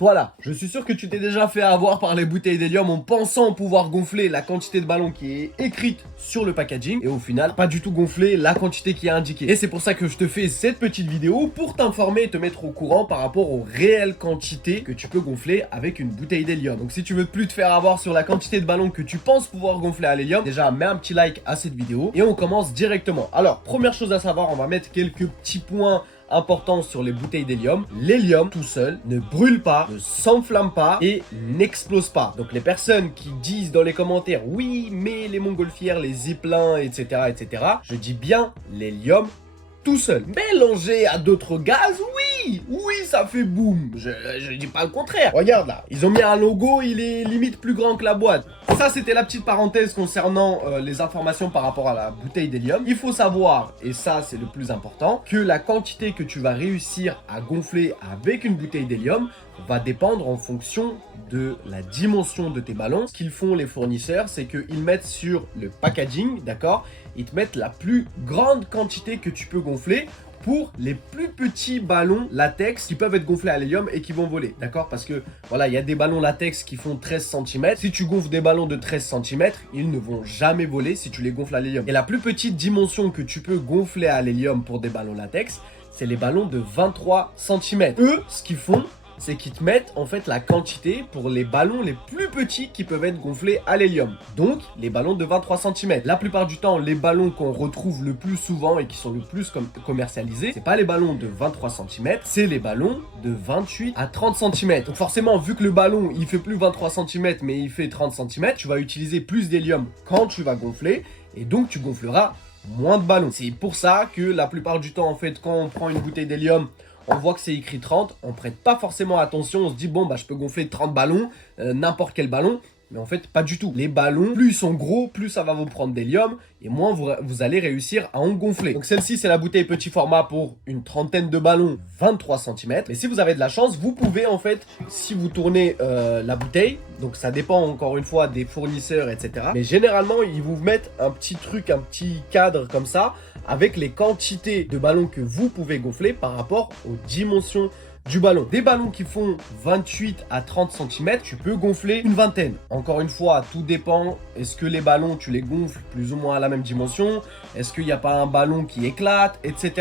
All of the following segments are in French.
Voilà, je suis sûr que tu t'es déjà fait avoir par les bouteilles d'hélium en pensant pouvoir gonfler la quantité de ballons qui est écrite sur le packaging et au final, pas du tout gonfler la quantité qui est indiquée. Et c'est pour ça que je te fais cette petite vidéo pour t'informer et te mettre au courant par rapport aux réelles quantités que tu peux gonfler avec une bouteille d'hélium. Donc si tu veux plus te faire avoir sur la quantité de ballons que tu penses pouvoir gonfler à l'hélium, déjà mets un petit like à cette vidéo et on commence directement. Alors, première chose à savoir, on va mettre quelques petits points important sur les bouteilles d'hélium. L'hélium tout seul ne brûle pas, ne s'enflamme pas et n'explose pas. Donc les personnes qui disent dans les commentaires oui mais les montgolfières, les zeppelins, etc., je dis bien l'hélium tout seul. Mélangé à d'autres gaz, oui, ça fait boum. Je dis pas le contraire. Regarde là, ils ont mis un logo, il est limite plus grand que la boîte. Ça, c'était la petite parenthèse concernant les informations par rapport à la bouteille d'hélium. Il faut savoir, et ça c'est le plus important, que la quantité que tu vas réussir à gonfler avec une bouteille d'hélium va dépendre en fonction de la dimension de tes ballons. Ce qu'ils font les fournisseurs, c'est qu'ils mettent sur le packaging, d'accord, ils te mettent la plus grande quantité que tu peux gonfler pour les plus petits ballons latex qui peuvent être gonflés à l'hélium et qui vont voler, d'accord? Parce que, voilà, il y a des ballons latex qui font 13 cm. Si tu gonfles des ballons de 13 cm, ils ne vont jamais voler si tu les gonfles à l'hélium. Et la plus petite dimension que tu peux gonfler à l'hélium pour des ballons latex, c'est les ballons de 23 cm. Eux, ce qu'ils font, c'est qu'ils te mettent en fait la quantité pour les ballons les plus petits qui peuvent être gonflés à l'hélium. Donc les ballons de 23 cm. La plupart du temps, les ballons qu'on retrouve le plus souvent et qui sont le plus commercialisés, c'est pas les ballons de 23 cm, c'est les ballons de 28 à 30 cm. Donc forcément, vu que le ballon il fait plus 23 cm mais il fait 30 cm, tu vas utiliser plus d'hélium quand tu vas gonfler et donc tu gonfleras moins de ballons. C'est pour ça que la plupart du temps en fait quand on prend une bouteille d'hélium, on voit que c'est écrit 30, on prête pas forcément attention, on se dit bon bah je peux gonfler 30 ballons, n'importe quel ballon, mais en fait pas du tout. Les ballons, plus ils sont gros, plus ça va vous prendre d'hélium, et moins vous allez réussir à en gonfler. Donc celle-ci c'est la bouteille petit format pour une trentaine de ballons, 23 cm. Mais si vous avez de la chance, vous pouvez en fait, si vous tournez la bouteille, donc ça dépend encore une fois des fournisseurs, etc. Mais généralement ils vous mettent un petit truc, un petit cadre comme ça, avec les quantités de ballons que vous pouvez gonfler par rapport aux dimensions du ballon. Des ballons qui font 28 à 30 cm, tu peux gonfler une vingtaine. Encore une fois, tout dépend. Est-ce que les ballons, tu les gonfles plus ou moins à la même dimension? Est-ce qu'il n'y a pas un ballon qui éclate, etc.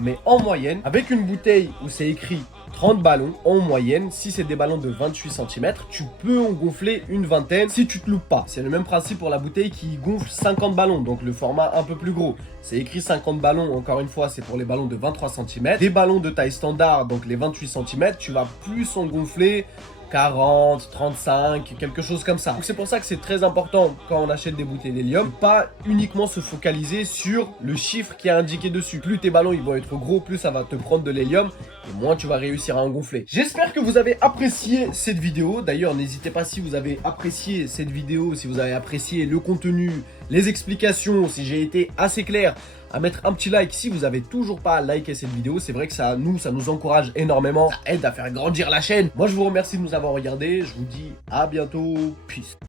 Mais en moyenne, avec une bouteille où c'est écrit 30 ballons, en moyenne, si c'est des ballons de 28 cm, tu peux en gonfler une vingtaine si tu te loupes pas. C'est le même principe pour la bouteille qui gonfle 50 ballons, donc le format un peu plus gros. C'est écrit 50 ballons, encore une fois, c'est pour les ballons de 23 cm. Des ballons de taille standard, donc les 28 cm, tu vas plus en gonfler 40, 35, quelque chose comme ça. Donc c'est pour ça que c'est très important quand on achète des bouteilles d'hélium, pas uniquement se focaliser sur le chiffre qui est indiqué dessus. Plus tes ballons ils vont être gros, plus ça va te prendre de l'hélium et moins tu vas réussir à en gonfler. J'espère que vous avez apprécié cette vidéo. D'ailleurs, n'hésitez pas si vous avez apprécié cette vidéo, si vous avez apprécié le contenu, les explications, si j'ai été assez clair, à mettre un petit like si vous avez toujours pas liké cette vidéo. C'est vrai que ça nous encourage énormément, ça aide à faire grandir la chaîne. Moi je vous remercie de nous avoir regardé, je vous dis à bientôt, peace.